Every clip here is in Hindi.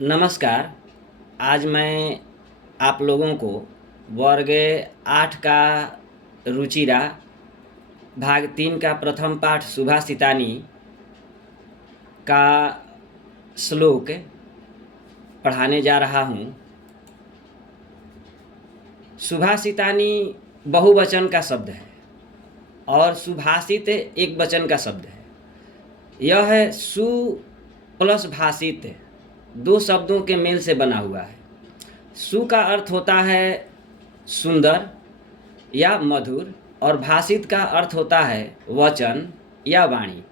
नमस्कार। आज मैं आप लोगों को वर्ग 8 का रुचिरा भाग 3 का प्रथम पाठ सुभाषितानी का श्लोक पढ़ाने जा रहा हूँ। सुभाषितानी बहुवचन का शब्द है और सुभाषित एक वचन का शब्द है। यह है सु प्लस भाषित, दो शब्दों के मेल से बना हुआ है। सु का अर्थ होता है सुंदर या मधुर और भाषित का अर्थ होता है वचन या वाणी,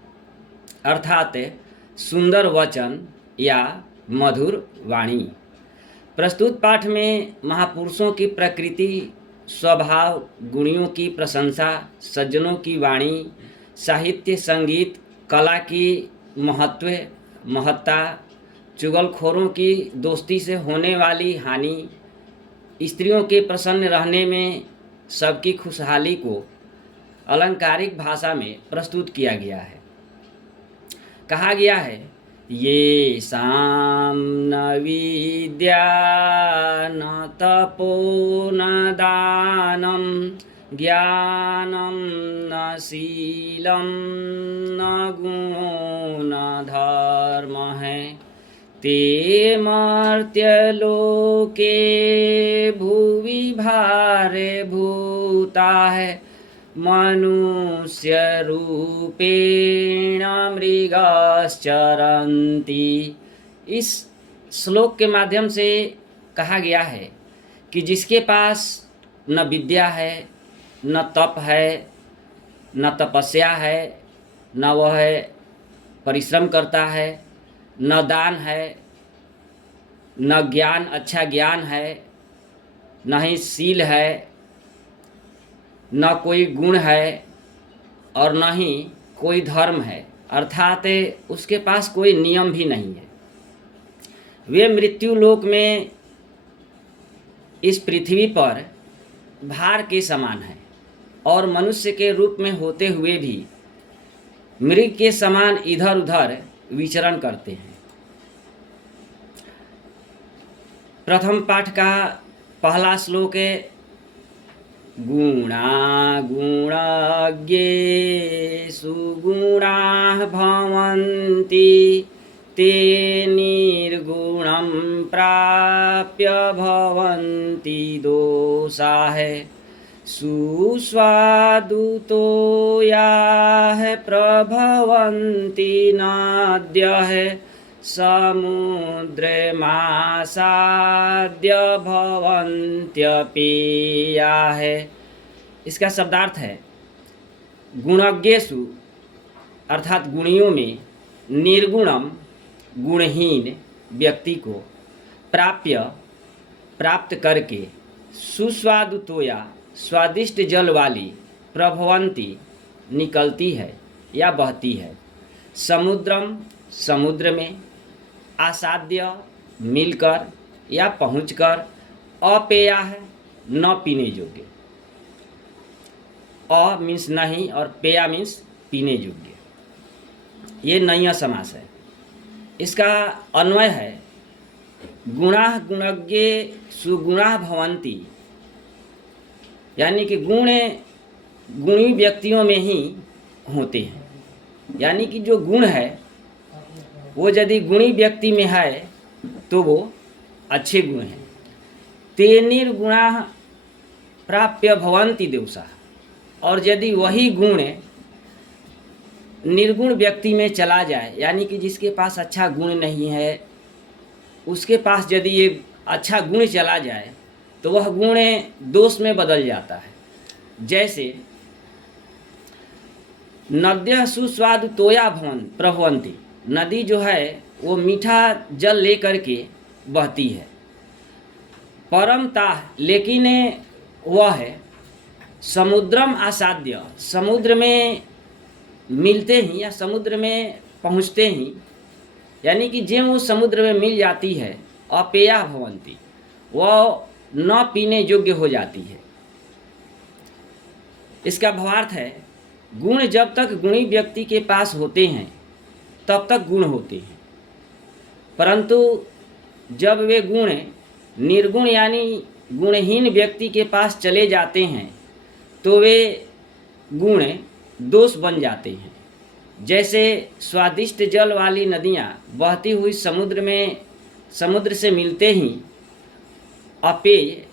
अर्थात सुंदर वचन या मधुर वाणी। प्रस्तुत पाठ में महापुरुषों की प्रकृति, स्वभाव, गुणियों की प्रशंसा, सज्जनों की वाणी, साहित्य, संगीत, कला की महत्ता, चुगलखोरों की दोस्ती से होने वाली हानि, स्त्रियों के प्रसन्न रहने में सबकी खुशहाली को अलंकारिक भाषा में प्रस्तुत किया गया है। कहा गया है, ये साम न विद्या न तपो न दानम ज्ञानम न शीलम न गुणो न धर्म है, ते मर्त्यलोके भुवि भारे भूता है, मनुष्य रूपेण मृगश्चरन्ति। इस श्लोक के माध्यम से कहा गया है कि जिसके पास न विद्या है, न तप है, न तपस्या है, न वह परिश्रम करता है, न दान है, न ज्ञान, अच्छा ज्ञान है, न ही शील है, न कोई गुण है और न ही कोई धर्म है, अर्थात उसके पास कोई नियम भी नहीं है। वे मृत्यु लोक में इस पृथ्वी पर भार के समान है और मनुष्य के रूप में होते हुए भी मृग के समान इधर उधर विचरण करते हैं। प्रथम पाठ का पहला श्लोक है, गुणा गुणज्ञे सुगुणा भवन्ति, ते निर्गुणं प्राप्य भवन्ति दोषाः, सुस्वादुतो याः प्रभवन्ति नाद्यः, समुद्रमासाद्य भवन्त्यपेयाः। इसका शब्दार्थ है, गुणज्ञेषु अर्थात गुणियों में, निर्गुणम गुणहीन व्यक्ति को, प्राप्त करके, सुस्वादुतोया स्वादिष्ट जल वाली, प्रभवंती निकलती है या बहती है, समुद्रम समुद्र में, आसाद्य मिलकर या पहुंचकर, अपेया है न पीने योग्य, अ मीन्स नहीं और पेया मीन्स पीने योग्य। ये नया समास है। इसका अन्वय है, गुणा गुणज्ञ सुगुणा भवन्ति, यानी कि गुणी व्यक्तियों में ही होते हैं। यानी कि जो गुण है वो यदि गुणी व्यक्ति में है तो वो अच्छे गुण हैं। ते निर्गुणा प्राप्य भवन्ति दोषाः, और यदि वही गुण निर्गुण व्यक्ति में चला जाए, यानी कि जिसके पास अच्छा गुण नहीं है, उसके पास यदि ये अच्छा गुण चला जाए तो वह गुण दोष में बदल जाता है। जैसे नद्यः सुस्वादु तोया प्रभवन्ति, नदी जो है वो मीठा जल लेकर के बहती है, परमता लेकिन वह है समुद्रम आसाद्य, समुद्र में मिलते ही या समुद्र में पहुँचते ही, यानी कि जो वो समुद्र में मिल जाती है, अपेया भवन्ति, वह न पीने योग्य हो जाती है। इसका भावार्थ है, गुण जब तक गुणी व्यक्ति के पास होते हैं तब तक गुण होते हैं, परंतु जब वे गुण निर्गुण यानी गुणहीन व्यक्ति के पास चले जाते हैं तो वे गुण दोष बन जाते हैं। जैसे स्वादिष्ट जल वाली नदियाँ बहती हुई समुद्र से मिलते ही अपेय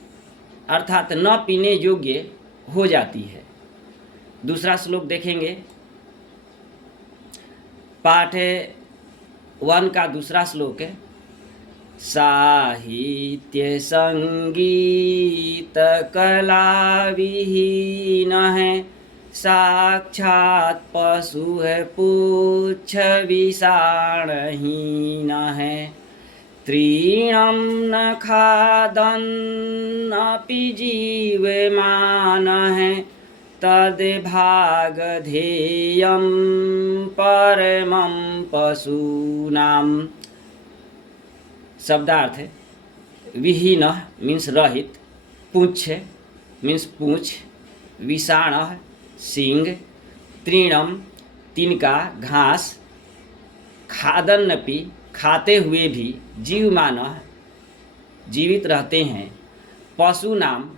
अर्थात न पीने योग्य हो जाती है। दूसरा श्लोक देखेंगे, पाठ 1 का दूसरा श्लोक है। साहित्य संगीत कला विहीन है, साक्षात पशु है पुच्छ विषाणहीन है। तृणं न खादन्नपि जीवमान है, तद्भागधेयं परमं पशूनां। शब्दार्थ है विहीन मीन्स रहित, पुच्छ मीन्स पूछ, विषाण सींग, तृणम तिनका घास, खादन्नपि खाते हुए भी जीवमान जीवित रहते हैं, पशु नाम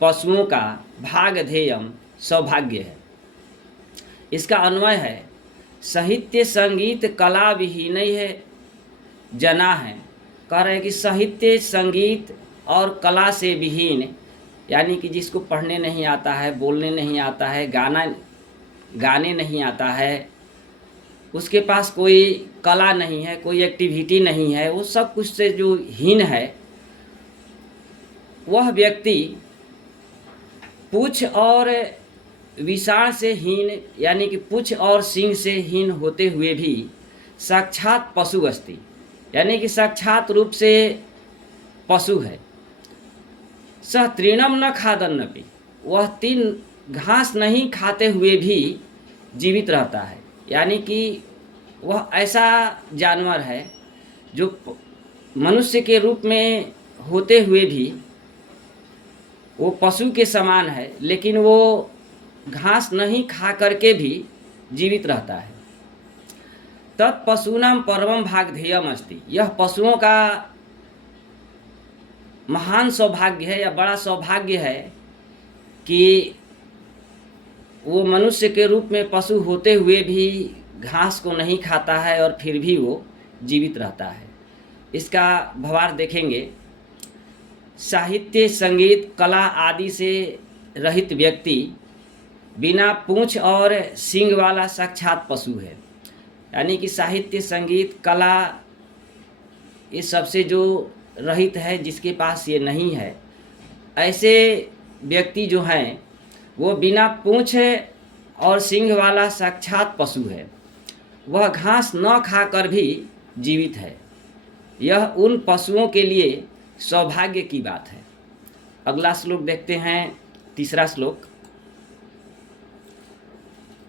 पशुओं का, भागधेयम सौभाग्य है। इसका अन्वय है साहित्य संगीत कला विहीन है जना है। कह रहे हैं कि साहित्य संगीत और कला से विहीन यानी कि जिसको पढ़ने नहीं आता है, बोलने नहीं आता है, गाने नहीं आता है, उसके पास कोई कला नहीं है, कोई एक्टिविटी नहीं है, वो सब कुछ से जो हीन है, वह व्यक्ति पूछ और विषाण से हीन यानी कि पूछ और सींग से हीन होते हुए भी साक्षात पशु अस्ति यानी कि साक्षात रूप से पशु है। सह तृणम न खादन्नपि, वह 3 घास नहीं खाते हुए भी जीवित रहता है। यानी कि वह ऐसा जानवर है जो मनुष्य के रूप में होते हुए भी वो पशु के समान है, लेकिन वो घास नहीं खा करके भी जीवित रहता है। तत्पशूनां परमं भागधेयम अस्ति, यह पशुओं का महान सौभाग्य है या बड़ा सौभाग्य है कि वो मनुष्य के रूप में पशु होते हुए भी घास को नहीं खाता है और फिर भी वो जीवित रहता है। इसका भावार्थ देखेंगे, साहित्य संगीत कला आदि से रहित व्यक्ति बिना पूंछ और सींग वाला साक्षात पशु है। यानी कि साहित्य संगीत कला ये सबसे जो रहित है, जिसके पास ये नहीं है, ऐसे व्यक्ति जो हैं वो बिना पूंछ और सींग वाला साक्षात पशु है। वह घास न खाकर भी जीवित है। यह उन पशुओं के लिए सौभाग्य की बात है। अगला श्लोक देखते हैं, तीसरा श्लोक।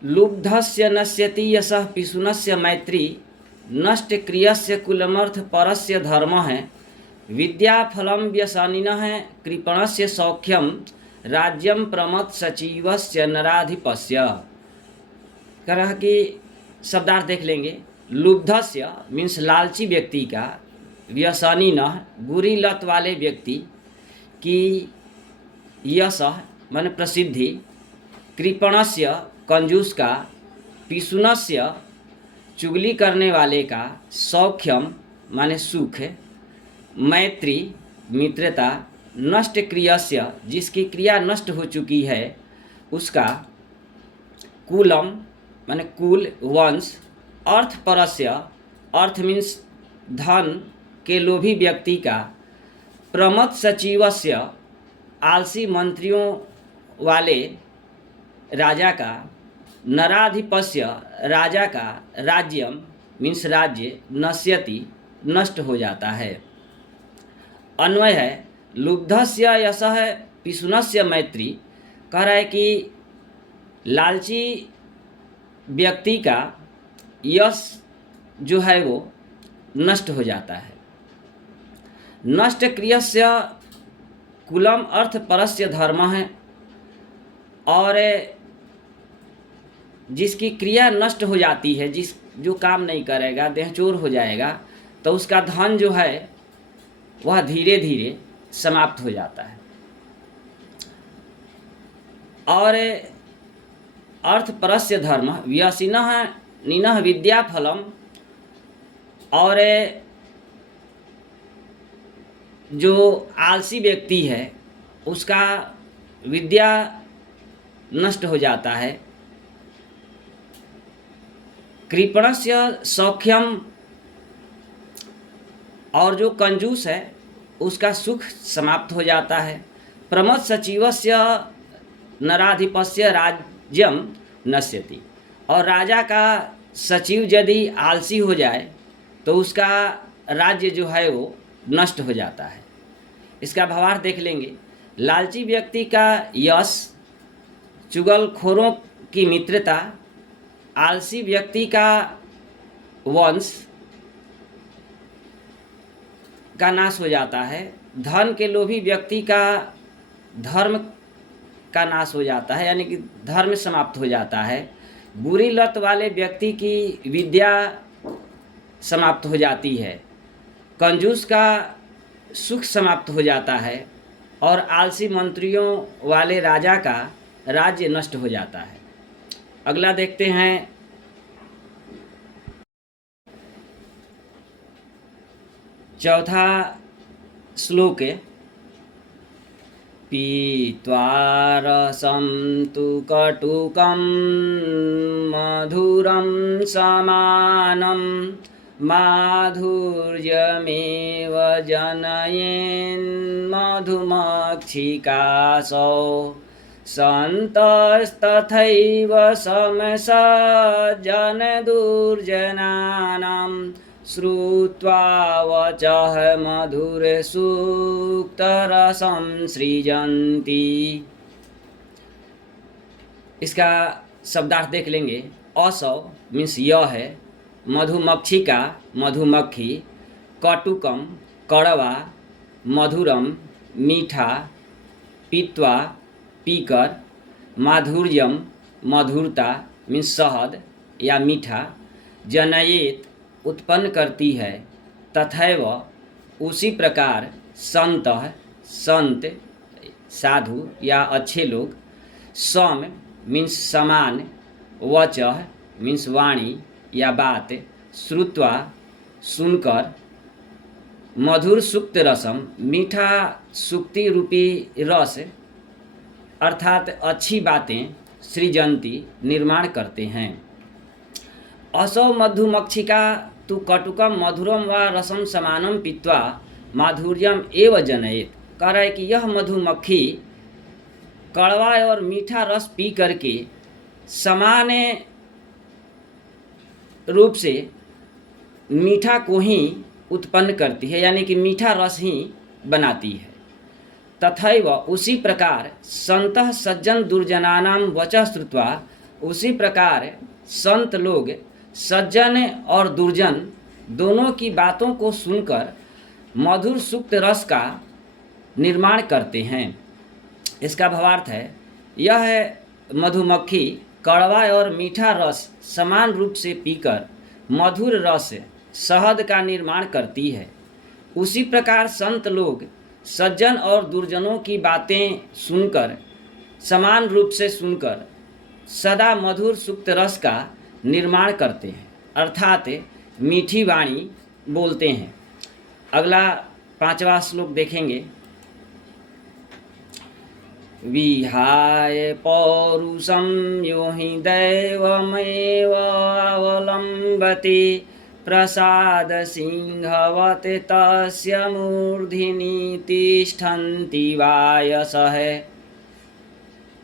लुब्धस्य नश्यति यशः पिशुनस्य मैत्री, नष्ट क्रियस्य कुलमर्थ परस्य धर्म है, विद्याफलम व्यसनिनः कृपणस्य सौख्यम, राज्यम प्रमथ सचिवस्य नराधिपस्य। कह रहा कि शब्दार्थ देख लेंगे। लुब्धस्य मीन्स लालची व्यक्ति का, व्यसनिनः बुरी लत वाले व्यक्ति की, यश माने प्रसिद्धि, कृपणस्य कंजूस का, पिशुनस्य चुगली करने वाले का, सौख्यम माने सुख, मैत्री मित्रता, नष्ट क्रियस्य जिसकी क्रिया नष्ट हो चुकी है उसका, कुलम माने कुल वंश, अर्थ परस्य अर्थ मीन्स धन के लोभी व्यक्ति का, प्रमथ सचिवस्य आलसी मंत्रियों वाले राजा का, नराधिपस्य राजा का, राज्यम मीन्स राज्य, नश्यति नष्ट हो जाता है। अन्वय है लुब्धस्य यशः पिशुनस्य मैत्री। कह रहा है कि लालची व्यक्ति का यश जो है वो नष्ट हो जाता है। नष्ट क्रियस्य कुलम अर्थ परस्य धर्म है, और जिसकी क्रिया नष्ट हो जाती है, जो काम नहीं करेगा, देहचोर हो जाएगा, तो उसका धन जो है वह धीरे धीरे समाप्त हो जाता है। और अर्थपरस्य धर्म व्यसिनः निनः विद्याफलम, और जो आलसी व्यक्ति है उसका विद्या नष्ट हो जाता है। कृपणस्य सौख्यम, और जो कंजूस है उसका सुख समाप्त हो जाता है। प्रमथ सचिवस्य नराधिपस्य राज्यम नश्यति, और राजा का सचिव यदि आलसी हो जाए तो उसका राज्य जो है वो नष्ट हो जाता है। इसका भावार्थ देख लेंगे। लालची व्यक्ति का यश, चुगलखोरों की मित्रता, आलसी व्यक्ति का वंश का नाश हो जाता है। धन के लोभी व्यक्ति का धर्म का नाश हो जाता है, यानी कि धर्म समाप्त हो जाता है। बुरी लत वाले व्यक्ति की विद्या समाप्त हो जाती है। कंजूस का सुख समाप्त हो जाता है, और आलसी मंत्रियों वाले राजा का राज्य नष्ट हो जाता है। अगला देखते हैं। चौथा श्लोक है, पीत्वा रसं तु कटुकं मधुरं समानं माधुर्यमेव जनयेन् मधुमक्षिकासौ सन्तस्तथैव समसज्जन दुर्जनानां श्रुत्वा वचः मधुरसूक्तरसं सृजन्ति। इसका शब्दार्थ देख लेंगे। असौ मीन्स यह है, मधुमक्षिका मधुमक्खी, कटुकम कड़वा, मधुरम मीठा, पीत्वा पीकर, माधुर्यम मधुरता मीन्स शहद या मीठा, जनयेत उत्पन्न करती है, तथैव उसी प्रकार संतः संत साधु या अच्छे लोग, सम मीन्स समान, वचः मीन्स वाणी या बात, श्रुत्वा सुनकर, मधुर सुक्त रसम मीठा सुक्ति रूपी रस अर्थात अच्छी बातें, सृजंती निर्माण करते हैं। असौ मधुमक्षिका तु कटुकम मधुरम व रसम समानम पीत्वा माधुर्यम एव जनयेत। कह रहा है कि यह मधुमक्खी कड़वा और मीठा रस पी करके समान रूप से मीठा को ही उत्पन्न करती है, यानी कि मीठा रस ही बनाती है। तथैव उसी प्रकार संतः सज्जन दुर्जनानां वचः श्रुत्वा, उसी प्रकार संत लोग सज्जन और दुर्जन दोनों की बातों को सुनकर मधुर सुक्त रस का निर्माण करते हैं। इसका भावार्थ है, यह है मधुमक्खी कड़वा और मीठा रस समान रूप से पीकर मधुर रस शहद का निर्माण करती है। उसी प्रकार संत लोग सज्जन और दुर्जनों की बातें सुनकर, समान रूप से सुनकर सदा मधुर सुक्त रस का निर्माण करते हैं, अर्थात मीठी वाणी बोलते हैं। अगला 5वां श्लोक देखेंगे। विहाय पौरुषं यो हि दैवमेव अवलम्बते प्रसाद सिंहवत् तस्य मूर्धनि तिष्ठन्ति वायसः।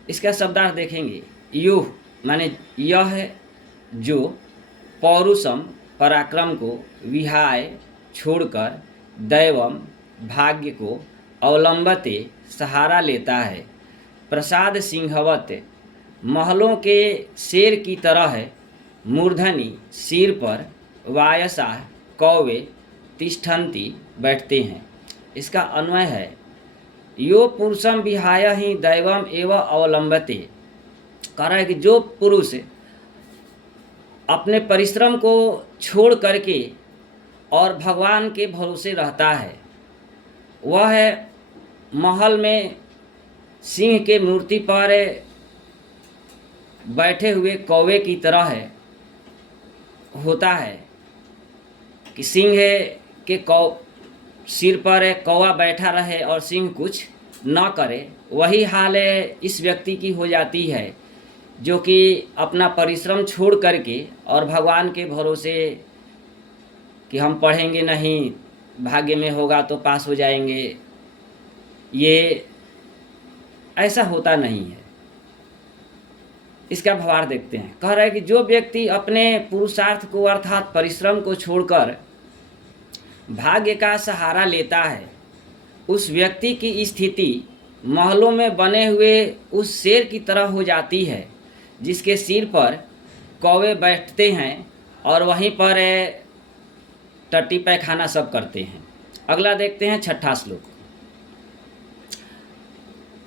इसका शब्दार्थ देखेंगे। युह माने यह है जो पौरुषम पराक्रम को, विहाय छोड़कर, दैवम भाग्य को, अवलंबते सहारा लेता है, प्रसाद सिंहवत महलों के शेर की तरह है, मूर्धनि सिर पर, वायसा कौवे, तिष्ठन्ति बैठते हैं। इसका अन्वय है, यो पुरुषम विहाय ही दैवम एवं अवलंबते। कह रहा है कि जो पुरुष अपने परिश्रम को छोड़ करके और भगवान के भरोसे रहता है, वह महल में सिंह के मूर्ति पर बैठे हुए कौवे की तरह होता है कि सिंह के सिर पर कौवा बैठा रहे और सिंह कुछ न करे। वही हाल इस व्यक्ति की हो जाती है जो कि अपना परिश्रम छोड़ करके और भगवान के भरोसे कि हम पढ़ेंगे नहीं, भाग्य में होगा तो पास हो जाएंगे, ये ऐसा होता नहीं है। इसका भावार्थ देखते हैं। कह रहा है कि जो व्यक्ति अपने पुरुषार्थ को अर्थात परिश्रम को छोड़कर भाग्य का सहारा लेता है, उस व्यक्ति की स्थिति महलों में बने हुए उस शेर की तरह हो जाती है जिसके सिर पर कौवे बैठते हैं और वहीं पर टट्टी पैखाना सब करते हैं। अगला देखते हैं 6ठा श्लोक।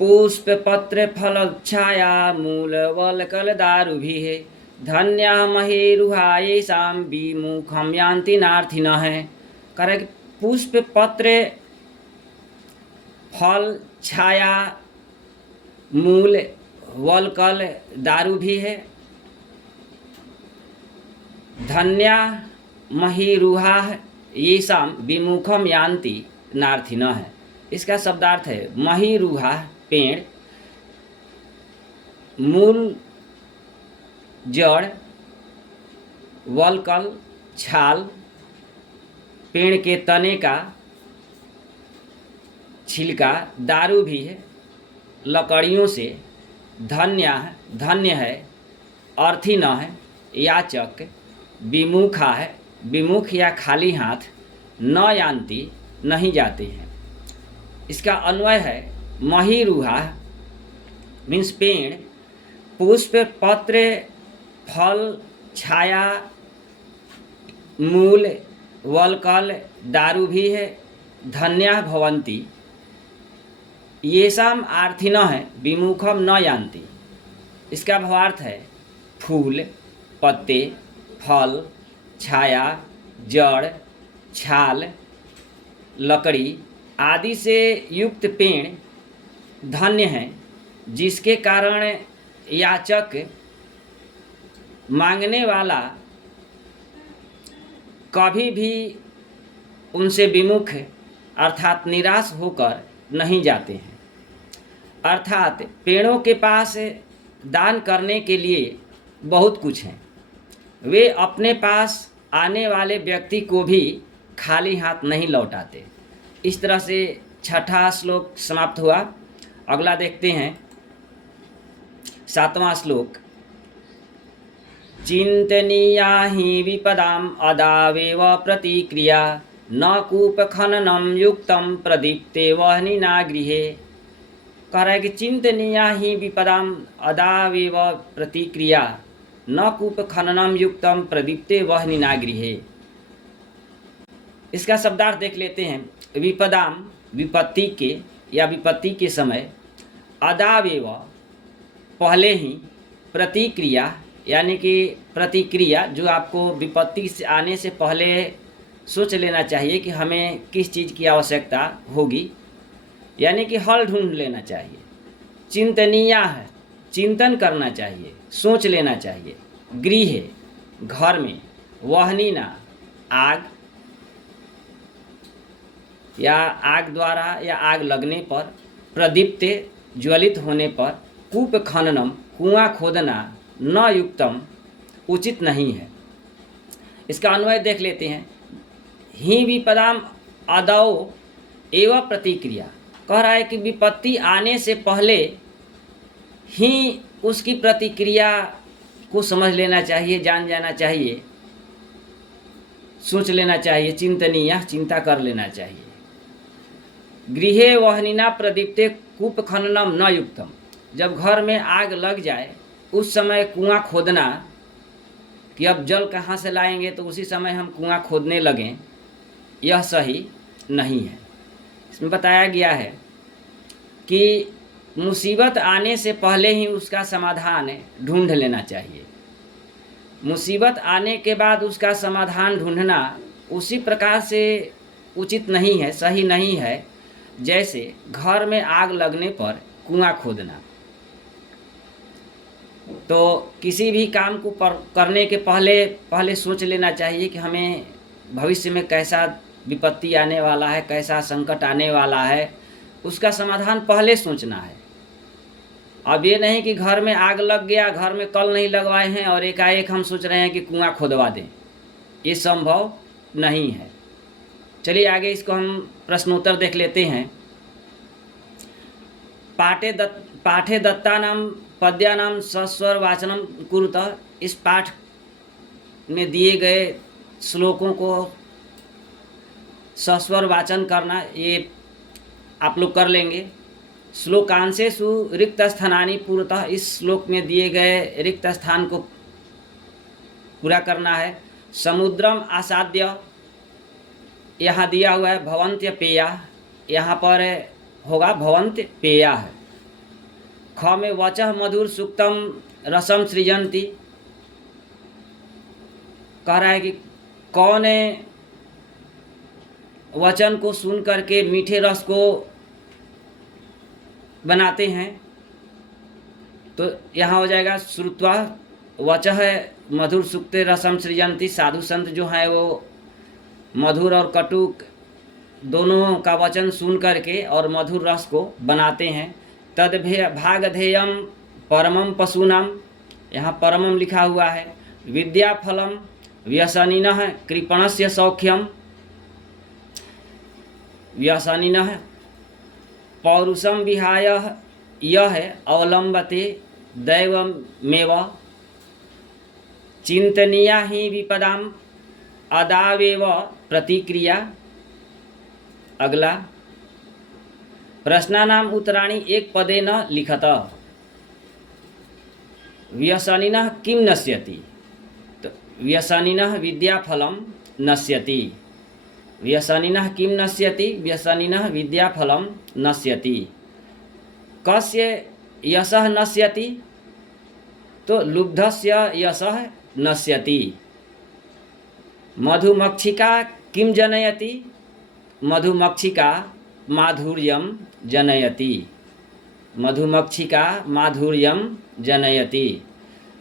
पुष्प पत्र फल छाया मूल वलकल दारुभिः धन्या महेरुहा येषां विमुखम यान्ति नार्थिनः। कह रहा है कि पुष्प पत्र फल छाया मूल वलकल दारुभिः धन्या महीरुहा येषां विमुखम यान्ति नार्थिनः। इसका शब्दार्थ है महीरुहा पेड़, मूल जड़, वलकल छाल, पेड़ के तने का छिलका, दारू भी है, लकड़ियों से, धन्य है, अर्थी न है, याचक, विमुखा है, विमुख या खाली हाथ, न यान्ति नहीं जाते हैं। इसका अन्वय है महीरुहा मीन्स पेड़, पुष्प पत्र फल छाया मूल वलकल दारू भी है धन्या भवन्ति येषां आर्थिनः विमुखम न यान्ति। इसका भावार्थ है फूल, पत्ते, फल, छाया, जड़, छाल, लकड़ी आदि से युक्त पेड़ धन्य है, जिसके कारण याचक मांगने वाला कभी भी उनसे विमुख अर्थात निराश होकर नहीं जाते हैं। अर्थात पेड़ों के पास दान करने के लिए बहुत कुछ है, वे अपने पास आने वाले व्यक्ति को भी खाली हाथ नहीं लौटाते। इस तरह से 6ठा श्लोक समाप्त हुआ। अगला देखते हैं 7वां श्लोक। चिंतनीया हि विपदाम अदावेव प्रतिक्रिया न कूप खननम युक्तम प्रदीप्ते वह्निना गृहे। कह रहा है कि चिंतनीया हि विपदाम अदावेव प्रतिक्रिया न कूप खननम युक्तम प्रदीप्ते वह्निना गृहे। इसका शब्दार्थ देख लेते हैं। विपदाम विपत्ति के या विपत्ति के समय, अदावेव पहले ही, प्रतिक्रिया यानी कि प्रतिक्रिया जो आपको विपत्ति से आने से पहले सोच लेना चाहिए कि हमें किस चीज़ की आवश्यकता होगी, यानी कि हल ढूंढ लेना चाहिए। चिंतनीया है, चिंतन करना चाहिए, सोच लेना चाहिए। गृह घर में, वह्निना आग या आग द्वारा या आग लगने पर, प्रदीप्ते ज्वलित होने पर, कूप खननम कुआं खोदना न युक्तम उचित नहीं है। इसका अन्वय देख लेते हैं। ही विपदाम अदौ एवं प्रतिक्रिया। कह रहा है कि विपत्ति आने से पहले ही उसकी प्रतिक्रिया को समझ लेना चाहिए, जान जाना चाहिए, सोच लेना चाहिए। चिंतनीय चिंता कर लेना चाहिए। गृहे वह्निना प्रदीप्ते कूप खननम न युक्तम। जब घर में आग लग जाए उस समय कुआं खोदना कि अब जल कहाँ से लाएंगे, तो उसी समय हम कुआं खोदने लगें, यह सही नहीं है। इसमें बताया गया है कि मुसीबत आने से पहले ही उसका समाधान ढूंढ लेना चाहिए। मुसीबत आने के बाद उसका समाधान ढूंढना उसी प्रकार से उचित नहीं है, सही नहीं है, जैसे घर में आग लगने पर कुआं खोदना। तो किसी भी काम को करने के पहले सोच लेना चाहिए कि हमें भविष्य में कैसा विपत्ति आने वाला है, कैसा संकट आने वाला है, उसका समाधान पहले सोचना है। अब ये नहीं कि घर में आग लग गया, घर में कल नहीं लगवाए हैं और एकाएक हम सोच रहे हैं कि कुआं खोदवा दें, ये संभव नहीं है। चलिए आगे इसको हम प्रश्नोत्तर देख लेते हैं। पाठे दत्तानाम पद्यानाम सस्वर वाचनम कुरुतः। इस पाठ में दिए गए श्लोकों को सस्वर वाचन करना, ये आप लोग कर लेंगे। श्लोकांशेषु रिक्त स्थानानि पूर्णतः। इस श्लोक में दिए गए रिक्त स्थान को पूरा करना है। समुद्रम आसाद्य, यहाँ दिया हुआ है भवन्त्य पेया, यहाँ पर होगा भवन्त्य पेया है। ख में वचः मधुर सुक्तम रसम सृजन्ति, कह रहा है कि कौन वचन को सुन करके मीठे रस को बनाते हैं। तो यहाँ हो जाएगा श्रुत्वा वचः मधुर सुक्ते रसम सृजन्ति। साधु संत जो है वो मधुर और कटुक दोनों का वचन सुन करके और मधुर रस को बनाते हैं। तद भागधेयम परमम पशूनाम, यहाँ परमम लिखा हुआ है। विद्याफलम व्यसनिनः कृपणस्य सौख्यम, व्यसनिनः पौरुषम विहाय यह अवलंबते दैवमेव चिंतनीया ही विपदाम अदावेव प्रतिक्रिया। अगला प्रश्नानाम उत्तराणि एक पदेन लिखत। व्यसनिनः किं नश्यति, तो व्यसनिनः विद्याफलम नश्यति। व्यसनिनः किं नश्यति, व्यसनिनः विद्याफलम नश्यति। कस्य यशः नश्यति, तो लुब्धस्य यशः नश्यति। मधुमक्षिका किं जनयति, मधुमक्षिका माधुर्यम जनयति। मधुमक्षिका माधुर्यम जनयति।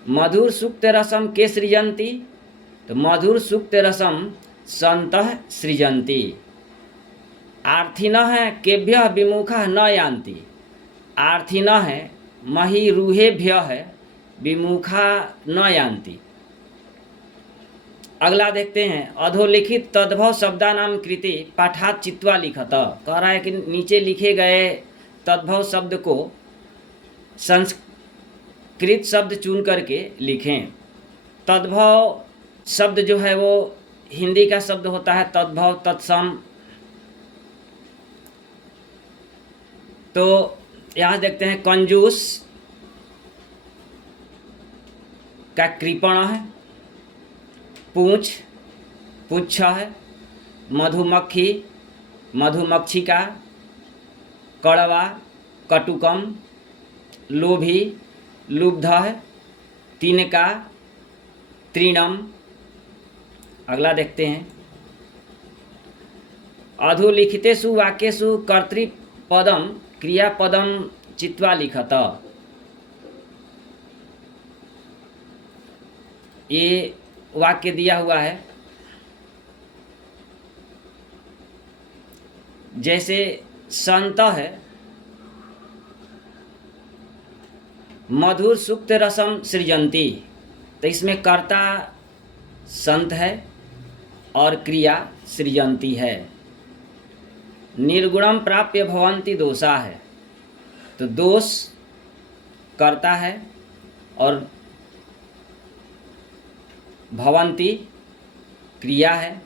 मधुर सुक्त रसम के सृजन्ति, तो मधुर सुक्त रसम सन्तः सृजन्ति। आर्थिनः केभ्यः विमुखः न यान्ति, आर्थिनः महिरूहेभ्यः विमुखा न यान्ति। अगला देखते हैं। अधोलिखित तद्भव शब्दानाम कृते पाठात् चित्वा लिखत। कह रहा है कि नीचे लिखे गए तद्भव शब्द को संस्कृत शब्द चुन करके लिखें। तद्भव शब्द जो है वो हिंदी का शब्द होता है तद्भव, तत्सम। तो यहाँ देखते हैं कंजूस का कृपण है, पूंछ पुच्छ है, मधुमक्खी मधुमक्षिका, कड़वा कटुकम, लोभी लुब्ध है, तिनका तृणम। अगला देखते हैं। अधोलिखितेषु वाक्येषु कर्तृपदम क्रियापदम चित्वा लिखत। ये वाक्य दिया हुआ है। जैसे संत है मधुर सुक्त रसम सृजन्ति, तो इसमें कर्ता संत है और क्रिया सृजन्ति है। निर्गुणम प्राप्य भवन्ति दोषा है, तो दोष कर्ता है और भवन्ति क्रिया है।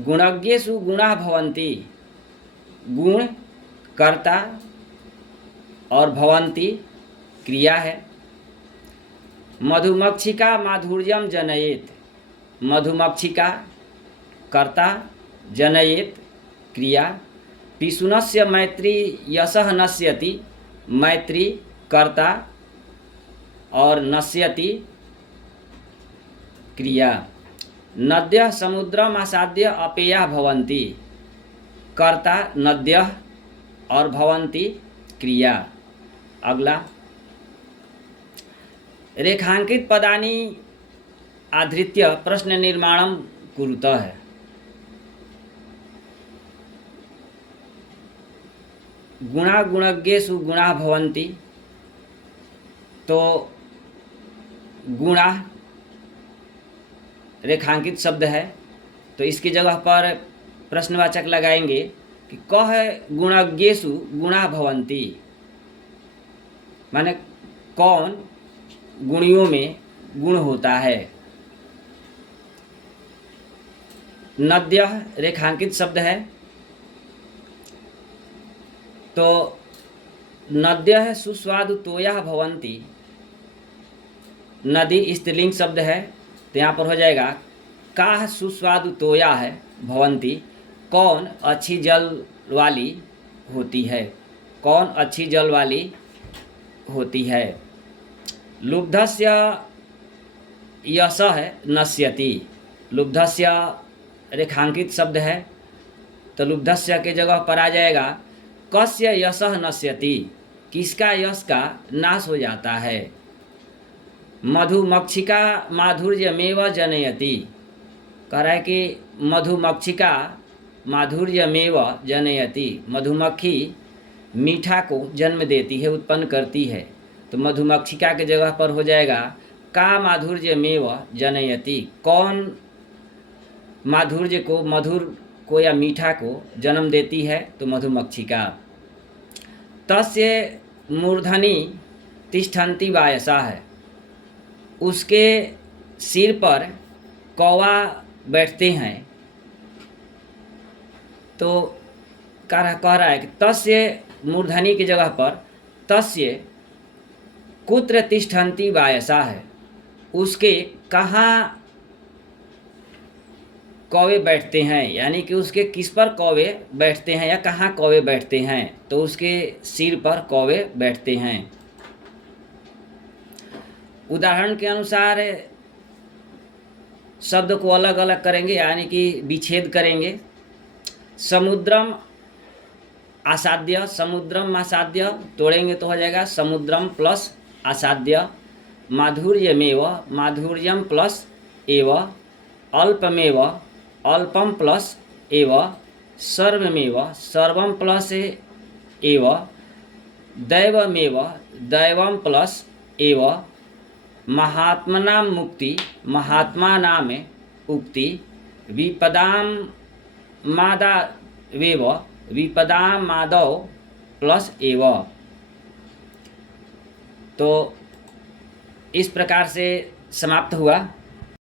गुणज्ञेषु गुणाः भवन्ति, गुण कर्ता और भवन्ति क्रिया है। मधुमक्षिका माधुर्यम जनयेत, मधुमक्षिका कर्ता, जनयेत क्रिया। पिशुनस्य मैत्री यशः नश्यति, मैत्री कर्ता और नश्यति क्रिया। नद्यः समुद्रम आसाद्य अपेया भवन्ति, कर्ता नद्यः और भवन्ति क्रिया। अगला, रेखांकित पदानि आधृत्य प्रश्न निर्माणं कुरुतः। गुणा गुणज्ञेषु गुणा भवन्ति, तो गुणा रेखांकित शब्द है, तो इसकी जगह पर प्रश्नवाचक लगाएंगे कि कह गुणज्ञेषु गुणा भवन्ति, माने कौन गुणियों में गुण होता है। नद्यः रेखांकित शब्द है, तो नद्यः सुस्वादु तोयाः भवन्ति, नदी स्त्रीलिंग शब्द है, तो यहाँ पर हो जाएगा काह सुस्वादु तोयाः भवन्ति, कौन अच्छी जल वाली होती है, कौन अच्छी जल वाली होती है। लुब्धस्य यशः नश्यति, लुब्धस्य रेखांकित शब्द है, तो लुब्धस्य के जगह पर आ जाएगा कस्य यशः नश्यति, किसका यश का नाश हो जाता है। मधुमक्षिका माधुर्यमेव जनयति, कह रहा है कि मधुमक्षिका माधुर्यमेव जनयति, मधुमक्खी मीठा को जन्म देती है, उत्पन्न करती है, तो मधुमक्षिका के जगह पर हो जाएगा का माधुर्यमेव जनयति, कौन माधुर्य को, मधुर को या मीठा को जन्म देती है, तो मधुमक्षिका। तस्य मूर्धनि तिष्ठन्ति वायसाः, उसके सिर पर कौवा बैठते हैं, तो कह रहा है कि तस्य मूर्धनि की जगह पर तस्य कुत्र तिष्ठन्ति वायसाः, उसके कहाँ कौवे बैठते हैं, यानी कि उसके किस पर कौवे बैठते हैं या कहाँ कौवे बैठते हैं, तो उसके सिर पर कौवे बैठते हैं। उदाहरण के अनुसार शब्द को अलग अलग करेंगे, यानी कि विच्छेद करेंगे। समुद्रम आसाद्य, समुद्रम आसाद्य तोड़ेंगे तो हो जाएगा समुद्रम प्लस आसाद्य। माधुर्यमेव, माधुर्यम प्लस एव। अल्पमेव, अल्पम प्लस एव। सर्वमेव, सर्वम प्लस एव। दैवमेव, दैवम प्लस एव। महात्मनां मुक्ति, महात्मा नाम उक्ति। विपदाम मादावेव, विपदाम माधव प्लस एव। तो इस प्रकार से समाप्त हुआ।